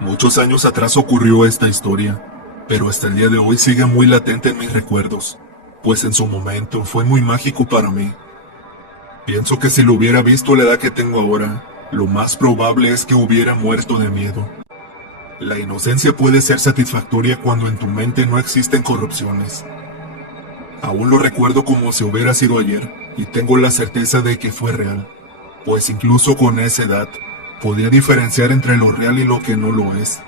Muchos años atrás ocurrió esta historia, pero hasta el día de hoy sigue muy latente en mis recuerdos, pues en su momento fue muy mágico para mí. Pienso que si lo hubiera visto a la edad que tengo ahora, lo más probable es que hubiera muerto de miedo. La inocencia puede ser satisfactoria cuando en tu mente no existen corrupciones. Aún lo recuerdo como si hubiera sido ayer, y tengo la certeza de que fue real, pues incluso con esa edad, podía diferenciar entre lo real y lo que no lo es.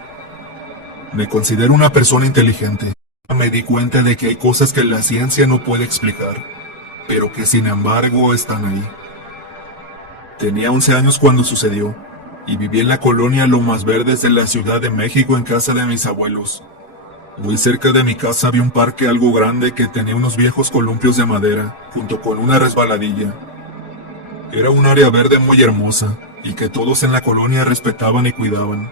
Me considero una persona inteligente. Me di cuenta de que hay cosas que la ciencia no puede explicar, pero que sin embargo están ahí. Tenía 11 años cuando sucedió, y viví en la colonia Lomas Verdes de la Ciudad de México en casa de mis abuelos. Muy cerca de mi casa había un parque algo grande que tenía unos viejos columpios de madera, junto con una resbaladilla. Era un área verde muy hermosa, y que todos en la colonia respetaban y cuidaban.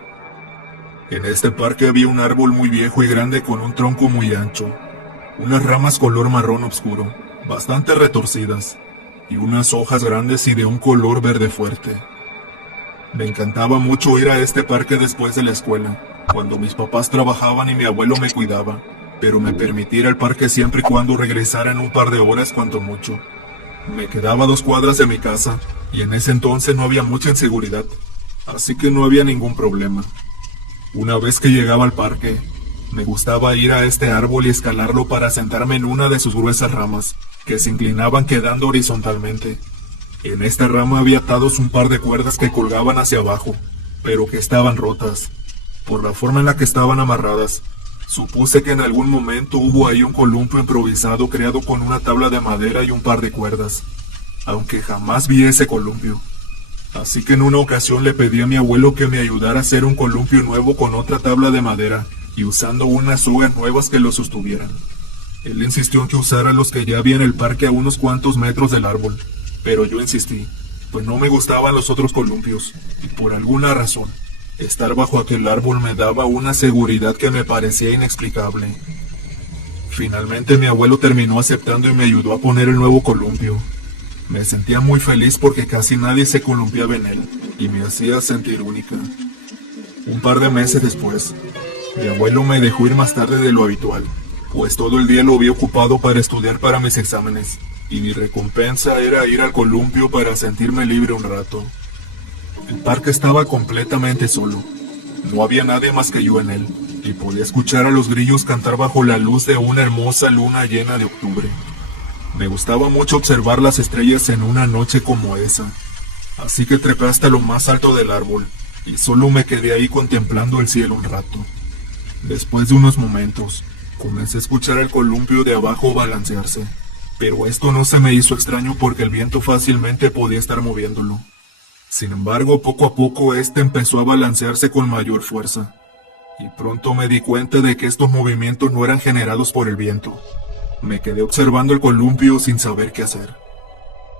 En este parque había un árbol muy viejo y grande con un tronco muy ancho, unas ramas color marrón oscuro, bastante retorcidas, y unas hojas grandes y de un color verde fuerte. Me encantaba mucho ir a este parque después de la escuela, cuando mis papás trabajaban y mi abuelo me cuidaba, pero me permitía ir al parque siempre y cuando regresara en un par de horas cuanto mucho. Me quedaba a 2 cuadras de mi casa, y en ese entonces no había mucha inseguridad, así que no había ningún problema. Una vez que llegaba al parque, me gustaba ir a este árbol y escalarlo para sentarme en una de sus gruesas ramas, que se inclinaban quedando horizontalmente. En esta rama había atados un par de cuerdas que colgaban hacia abajo, pero que estaban rotas. Por la forma en la que estaban amarradas, supuse que en algún momento hubo ahí un columpio improvisado creado con una tabla de madera y un par de cuerdas, aunque jamás vi ese columpio. Así que en una ocasión le pedí a mi abuelo que me ayudara a hacer un columpio nuevo con otra tabla de madera y usando unas sogas nuevas que lo sostuvieran. Él insistió en que usara los que ya había en el parque a unos cuantos metros del árbol, pero yo insistí, pues no me gustaban los otros columpios, y por alguna razón, estar bajo aquel árbol me daba una seguridad que me parecía inexplicable. Finalmente mi abuelo terminó aceptando y me ayudó a poner el nuevo columpio. Me sentía muy feliz porque casi nadie se columpiaba en él, y me hacía sentir única. Un par de meses después, mi abuelo me dejó ir más tarde de lo habitual, pues todo el día lo había ocupado para estudiar para mis exámenes, y mi recompensa era ir al columpio para sentirme libre un rato. El parque estaba completamente solo. No había nadie más que yo en él, y podía escuchar a los grillos cantar bajo la luz de una hermosa luna llena de octubre. Me gustaba mucho observar las estrellas en una noche como esa, así que trepé hasta lo más alto del árbol, y solo me quedé ahí contemplando el cielo un rato. Después de unos momentos, comencé a escuchar el columpio de abajo balancearse, pero esto no se me hizo extraño porque el viento fácilmente podía estar moviéndolo. Sin embargo, poco a poco este empezó a balancearse con mayor fuerza, y pronto me di cuenta de que estos movimientos no eran generados por el viento. Me quedé observando el columpio sin saber qué hacer.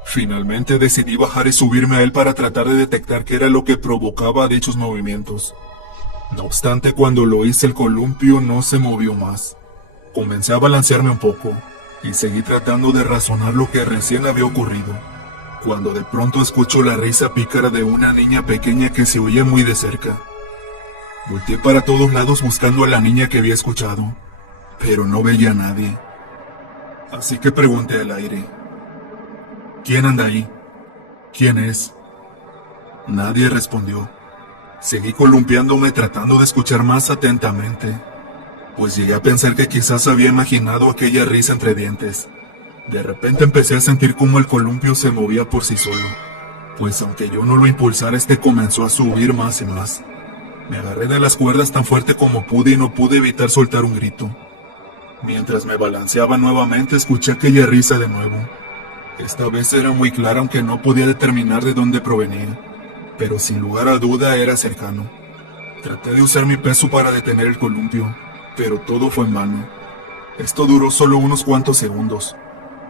Finalmente decidí bajar y subirme a él para tratar de detectar qué era lo que provocaba dichos movimientos. No obstante, cuando lo hice el columpio no se movió más. Comencé a balancearme un poco, y seguí tratando de razonar lo que recién había ocurrido, cuando de pronto escucho la risa pícara de una niña pequeña que se oía muy de cerca. Volteé para todos lados buscando a la niña que había escuchado, pero no veía a nadie. Así que pregunté al aire: ¿quién anda ahí? ¿Quién es? Nadie respondió. Seguí columpiándome tratando de escuchar más atentamente, pues llegué a pensar que quizás había imaginado aquella risa entre dientes. De repente empecé a sentir cómo el columpio se movía por sí solo, pues aunque yo no lo impulsara, este comenzó a subir más y más. Me agarré de las cuerdas tan fuerte como pude y no pude evitar soltar un grito. Mientras me balanceaba nuevamente, escuché aquella risa de nuevo. Esta vez era muy clara, aunque no podía determinar de dónde provenía, pero sin lugar a duda era cercano. Traté de usar mi peso para detener el columpio, pero todo fue en vano. Esto duró solo unos cuantos segundos,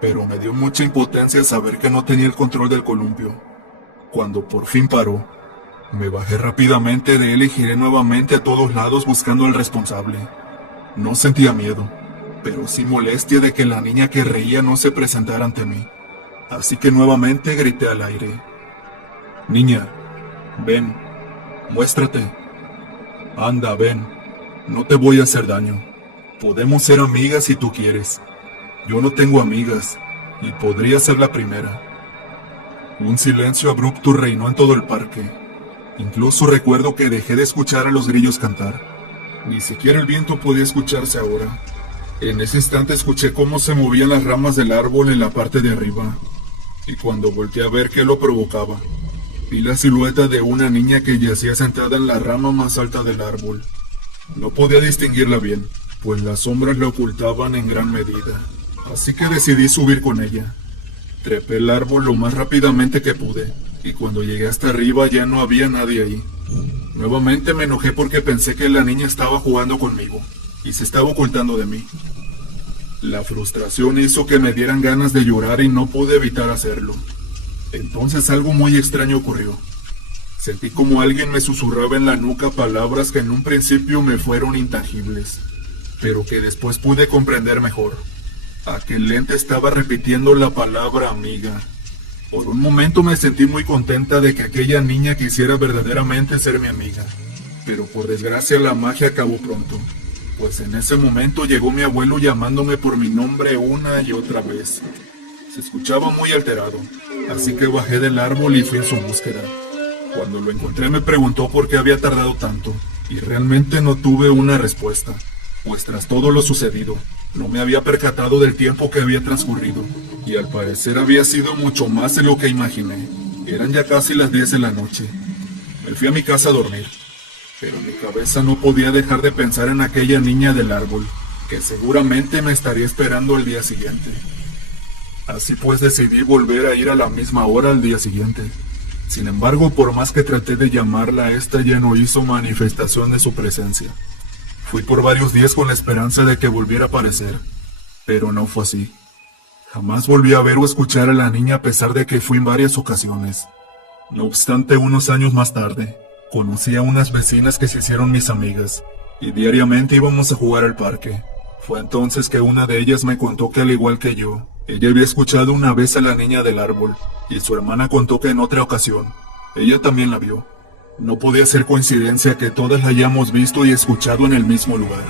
pero me dio mucha impotencia saber que no tenía el control del columpio. Cuando por fin paró, me bajé rápidamente de él y giré nuevamente a todos lados buscando al responsable. No sentía miedo, pero sí molestia de que la niña que reía no se presentara ante mí. Así que nuevamente grité al aire: «Niña, ven, muéstrate». Anda, ven. No te voy a hacer daño. Podemos ser amigas si tú quieres. Yo no tengo amigas, y podría ser la primera. Un silencio abrupto reinó en todo el parque. Incluso recuerdo que dejé de escuchar a los grillos cantar. Ni siquiera el viento podía escucharse ahora. En ese instante escuché cómo se movían las ramas del árbol en la parte de arriba. Y cuando volteé a ver qué lo provocaba, vi la silueta de una niña que yacía sentada en la rama más alta del árbol. No podía distinguirla bien, pues las sombras la ocultaban en gran medida. Así que decidí subir con ella. Trepé el árbol lo más rápidamente que pude, y cuando llegué hasta arriba ya no había nadie ahí. Nuevamente me enojé porque pensé que la niña estaba jugando conmigo, y se estaba ocultando de mí. La frustración hizo que me dieran ganas de llorar y no pude evitar hacerlo. Entonces algo muy extraño ocurrió. Sentí como alguien me susurraba en la nuca palabras que en un principio me fueron intangibles, pero que después pude comprender mejor. Aquel ente estaba repitiendo la palabra amiga. Por un momento me sentí muy contenta de que aquella niña quisiera verdaderamente ser mi amiga, pero por desgracia la magia acabó pronto, pues en ese momento llegó mi abuelo llamándome por mi nombre una y otra vez. Se escuchaba muy alterado, así que bajé del árbol y fui en su búsqueda. Cuando lo encontré me preguntó por qué había tardado tanto, y realmente no tuve una respuesta, pues tras todo lo sucedido, no me había percatado del tiempo que había transcurrido, y al parecer había sido mucho más de lo que imaginé. Eran ya casi las 10 de la noche. Me fui a mi casa a dormir, pero mi cabeza no podía dejar de pensar en aquella niña del árbol, que seguramente me estaría esperando el día siguiente. Así pues decidí volver a ir a la misma hora al día siguiente. Sin embargo, por más que traté de llamarla, esta ya no hizo manifestación de su presencia. Fui por varios días con la esperanza de que volviera a aparecer, pero no fue así. Jamás volví a ver o escuchar a la niña a pesar de que fui en varias ocasiones. No obstante, unos años más tarde, conocí a unas vecinas que se hicieron mis amigas, y diariamente íbamos a jugar al parque. Fue entonces que una de ellas me contó que al igual que yo, ella había escuchado una vez a la niña del árbol, y su hermana contó que en otra ocasión, ella también la vio. No podía ser coincidencia que todas la hayamos visto y escuchado en el mismo lugar.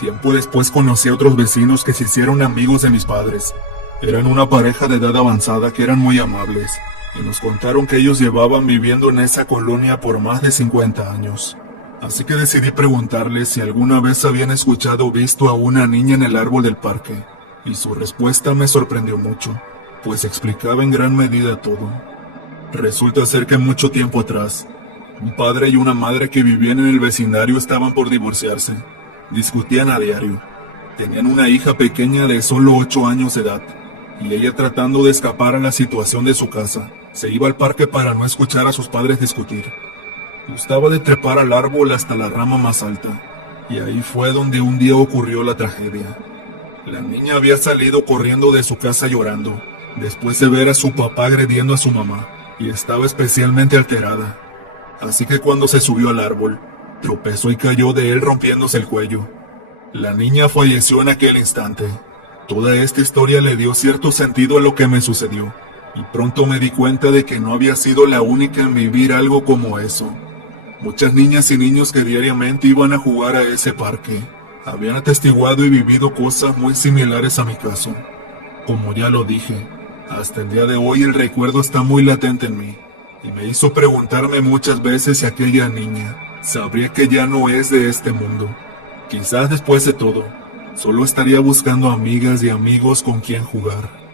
Tiempo después conocí a otros vecinos que se hicieron amigos de mis padres. Eran una pareja de edad avanzada que eran muy amables, y nos contaron que ellos llevaban viviendo en esa colonia por más de 50 años. Así que decidí preguntarles si alguna vez habían escuchado o visto a una niña en el árbol del parque, y su respuesta me sorprendió mucho, pues explicaba en gran medida todo. Resulta ser que mucho tiempo atrás, un padre y una madre que vivían en el vecindario estaban por divorciarse. Discutían a diario. Tenían una hija pequeña de solo 8 años de edad, y ella, tratando de escapar a la situación de su casa, se iba al parque para no escuchar a sus padres discutir. Gustaba de trepar al árbol hasta la rama más alta, y ahí fue donde un día ocurrió la tragedia. La niña había salido corriendo de su casa llorando, después de ver a su papá agrediendo a su mamá, y estaba especialmente alterada. Así que cuando se subió al árbol, tropezó y cayó de él rompiéndose el cuello. La niña falleció en aquel instante. Toda esta historia le dio cierto sentido a lo que me sucedió, y pronto me di cuenta de que no había sido la única en vivir algo como eso. Muchas niñas y niños que diariamente iban a jugar a ese parque habían atestiguado y vivido cosas muy similares a mi caso. Como ya lo dije, hasta el día de hoy el recuerdo está muy latente en mí, y me hizo preguntarme muchas veces si aquella niña sabría que ya no es de este mundo. Quizás después de todo, solo estaría buscando amigas y amigos con quien jugar.